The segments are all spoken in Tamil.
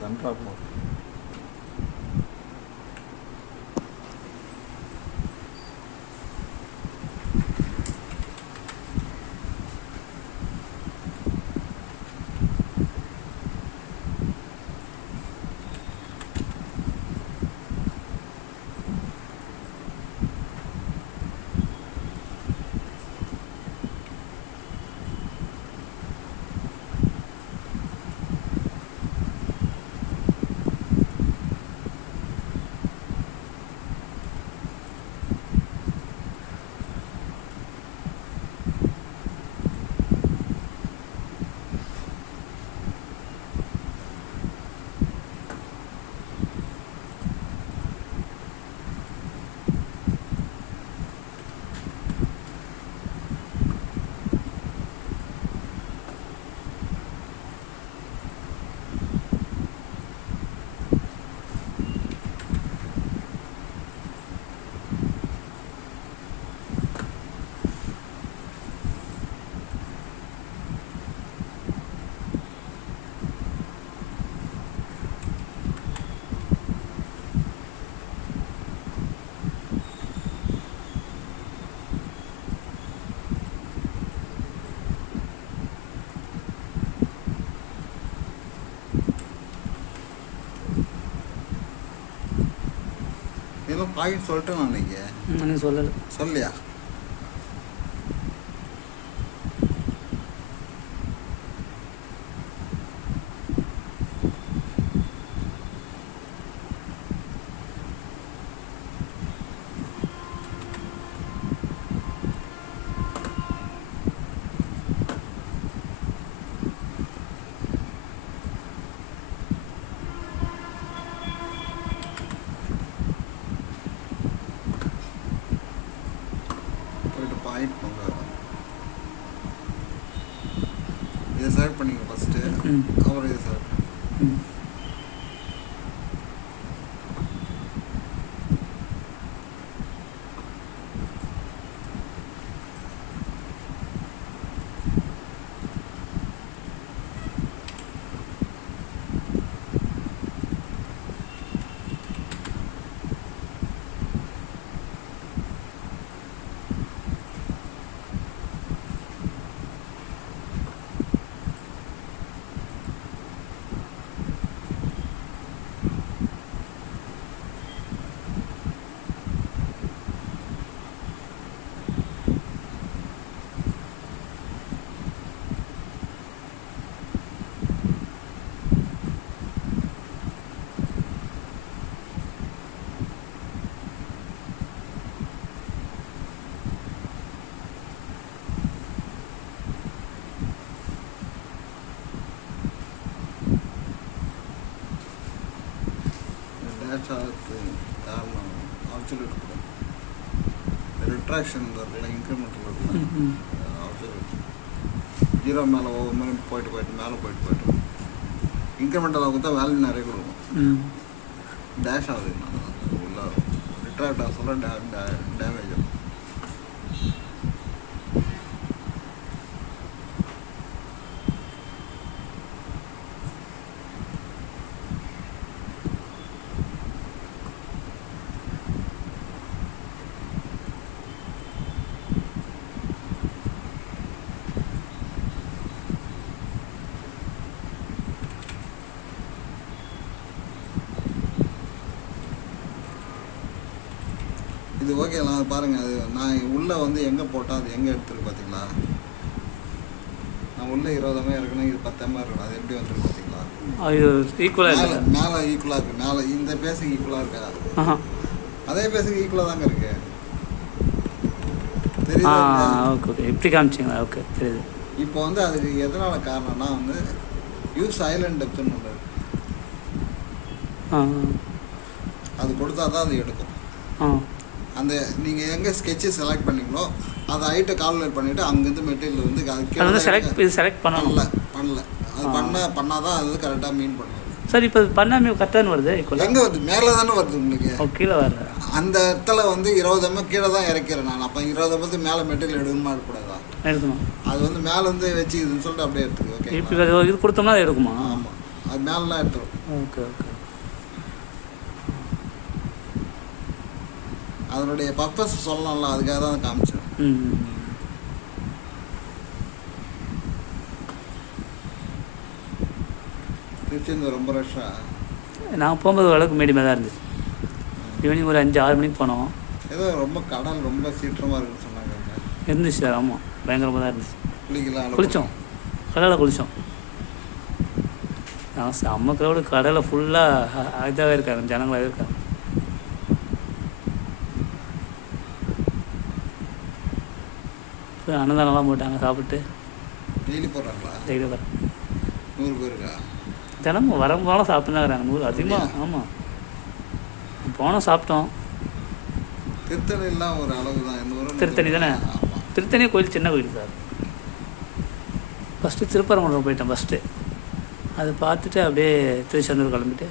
சென்ட்ரா போ. ஏதோ பாயிண்ட் சொல்லிட்டேன் நான். நீங்கள் சொல்லலை. சொல்லியா? பாயிண்ட் போங்க. இதை செலக்ட் பண்ணிங்க ஃபஸ்ட்டு, அப்புறம் இதை செலக்ட் பண்ணி காரணம் ஆப்சல்யூட் ரிட்ராக்ஷன் இருக்குல்ல, இன்க்ரிமெண்டல் இருக்குல்ல, ஆப்சல்யூட் ஜீரோ மேலே ஒவ்வொரு மாதிரி போயிட்டு மேலே போயிட்டு இன்க்ரிமெண்டல் கொடுத்தா வேல்யூ நிறைய கொடுக்கும். டேஷ் ஆகுது உள்ள ரிட்ராக்ட் ஆக சொல்ல டேமேஜ் ஆகும். இது ஓகேலாம் பாருங்கள். அது நான் உள்ளே வந்து எங்கே போட்டால் அது எங்கே எடுத்துருக்கு பார்த்தீங்களா? நான் உள்ளே 20 MA இருக்குன்னா இது 10 MA இருக்கணும். அது எப்படி வந்துருக்கு பார்த்தீங்களா? மேலே ஈக்குவலாக இருக்குது. மேலே இந்த பேஸுக்கு ஈக்குவலாக இருக்கா? அதே பேஸுக்கு ஈக்குவலாக தாங்க இருக்கு. தெரியுது? ஓகே, எப்படி காமிச்சிங்களா? ஓகே, தெரியுது. இப்போ வந்து அதுக்கு எதனால் காரணம்னா வந்து யூஸ் ஐலண்ட் டெப்த்னு ஒன்று அது கொடுத்தா தான் அது எடுக்கும். அந்த நீங்கள் எங்கே ஸ்கெட்சு செலக்ட் பண்ணிங்களோ அதை ஹைட்டை கால்குலேட் பண்ணிவிட்டு அங்கேருந்து மெட்டீரியல் வந்து செலக்ட் பண்ணல அது பண்ணால் தான் அது கரெக்டாக மீன் பண்ணுவோம். சார் இப்போ பண்ணாமே கரெக்டாக வருது. எங்கே வருது? மேலே தானே வருது உங்களுக்கு. கீழே வருது. அந்த இடத்துல வந்து 20 MA கீழே தான் இறக்கிறேன் நான். அப்போ 20 MA மேலே மெட்டீரியல் எடுக்கணுமா எடுக்கக்கூடாதா? எடுக்கணும். அது வந்து மேலே வந்து வச்சு இதுன்னு சொல்லிட்டு அப்படியே எடுத்துக்கு. ஓகே, இப்போ இது கொடுத்தோம்னா அது எடுக்குமா? ஆமாம். அது மேலெலாம் எடுத்துரும். Okay okay. அதனுடைய பர்பஸ் சொல்லலாம்ல, அதுக்காக தான் காமிச்சேன். திருச்செந்தூர் ரொம்ப ரஷ்ஷாக. நான் போகும்போது ஓரளவுக்கு மீடியமாக தான் இருந்துச்சு. ஈவினிங் ஒரு 5-6 மணிக்கு போனோம். ஏதோ ரொம்ப கடல் ரொம்ப சீற்றமாக இருக்குன்னு சொன்னாங்க. இருந்துச்சு சார். ஆமாம், பயங்கரமாக தான் இருந்துச்சு. குளித்தோம், கடலில் குளித்தோம். செம்ம க்ரௌடு, கடலை ஃபுல்லாக இதாகவே இருக்காங்க, ஜனங்களாகவே இருக்காங்க. அன்னதானம்லாம் போட்டாங்க, சாப்பிட்டு. டெய்லி போடுறாங்களா? டெய்லி போகிறேன். 100 பேருக்கா? தினமும் வரம்போலாம் சாப்பிட்டு தான் இருக்கிறாங்க. 100 அதிகமாக. ஆமாம், போனோம் சாப்பிட்டோம். திருத்தணிலாம் ஒரு அளவு தான். திருத்தணி தானே? திருத்தணி கோயில் சின்ன கோயில் சார். ஃபஸ்ட்டு திருப்பரங்குன்றம் போயிட்டேன் ஃபஸ்ட்டு. அதை பார்த்துட்டு அப்படியே திருச்செந்தூர் கிளம்பிட்டு.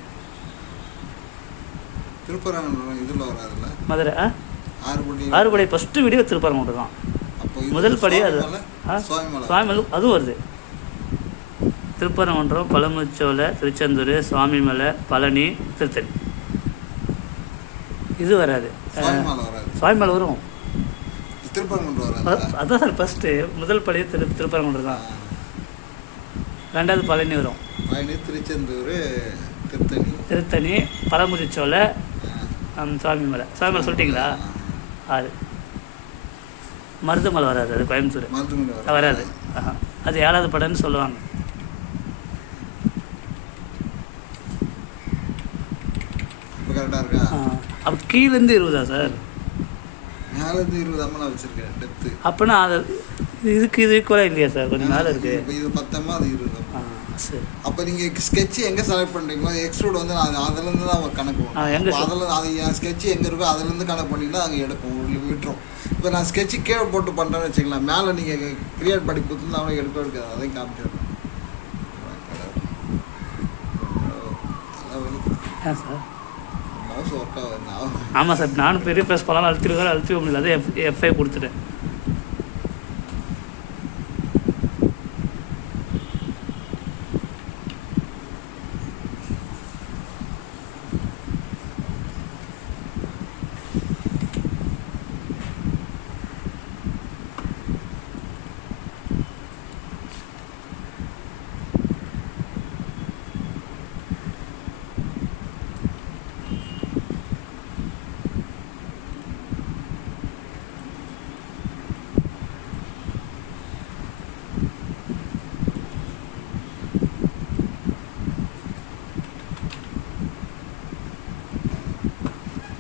திருப்பரங்குன்றம் இதில் வராதுல்ல? மதுரை ஆறுபடை ஃபஸ்ட்டு வீடியோ திருப்பரங்குன்றம் தான். முதல் படி அது. சுவாமிமலை அதுவும் வருது. திருப்பரங்குன்றம், பழமுச்சோலை, திருச்செந்தூர், சுவாமிமலை, பழனி, திருத்தணி. இது வராது. சுவாமிமலை வரும். அதான் சார் ஃபஸ்ட்டு முதல் படி திருப்பரங்குன்றம் தான். ரெண்டாவது பழனி வரும். திருச்செந்தூர், திருத்தணி, பழமுதிர்ச்சோலை, சுவாமிமலை. சுவாமிமலை சொல்லிட்டீங்களா? அது மருதமலை வராது, அது கோயம்புத்தூர் வராது. அது 7வது படம்னு சொல்லுவாங்க. அப்போ கீழேருந்து 20 சார்? மேலேருந்து 20 அம்மனா வச்சுருக்கேன் டெப்த்து. அப்போனா அது இதுக்கு இது ஈக்குவலாக இல்லையா சார்? கொஞ்சம் மேலே இருக்குது. இப்போ இது 10 அது 20. சரி. அப்போ நீங்கள் ஸ்கெட்சு எங்கே செலக்ட் பண்ணுறீங்களோ எக்ஸ்ட்ரூட் வந்து அதுலேருந்து தான் அவங்க கணக்கு பண்ணுவோம். அதில் அது என் ஸ்கெட்சு எங்கே இருக்கோ அதுலேருந்து கணக்கு பண்ணிங்கன்னா அங்கே எடுக்கும், விட்டுரும். இப்போ நான் ஸ்கெட்சு கீழே போட்டு பண்ணுறேன்னு வச்சுக்கலாம், மேலே நீங்கள் கிரியேட் பண்ணி கொடுத்துருந்து அவனை எடுக்காது, அதையும் காமிச்சிடுறேன். ஏன் சார் மவுஸ் ஒர்க் ஆகுது? ஆமாம் சார், நானும் பெரிய ப்ரெஸ் பண்ணலாம் அழுத்திருக்காரு முடியல. அதே F5 கொடுத்துட்டேன்.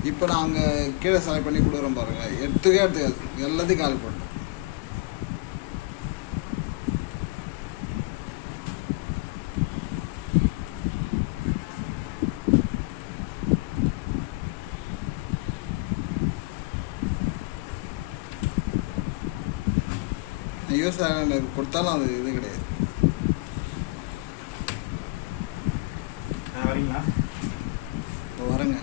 இப்போ நாங்கள் கீழே செலக்ட் பண்ணி கொடுக்குறோம் பாருங்கள், எடுத்துக்காது எல்லாத்தையும் கால் பண்ணுறோம். யூஎஸ் ஐலாண்ட் கொடுத்தாலும் அது இது கிடையாது. வரீங்களா? வரேங்க.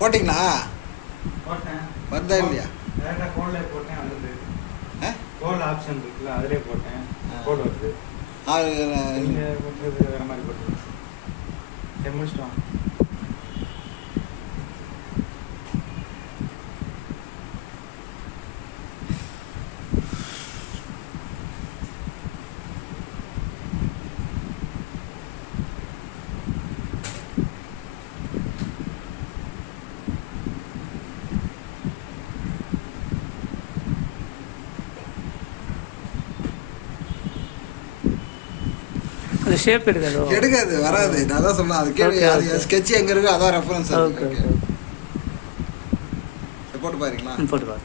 போட்டிங்களா? போட்டேன். வருதா இல்லையா? டேரெக்டாக ஃபோனில் போட்டேன், வருது. ஃபோன் ஆப்ஷன் இருக்குல்ல, அதிலே போட்டேன், ஃபோன் வருது. நீங்கள் போட்டுறது வேறு மாதிரி போட்டுருங்க. சரி, முடிச்சிட்டோம். அந்த ஷேப் எடுக்காது, வராது. நான் தான் சொன்னேன், அது கேள்வி. அது ஸ்கெட்ச் எங்கே இருக்கோ அதான் ரெஃபரன்ஸ். Okay okay. போட்டு பாருங்களா? போட்டு பாரு.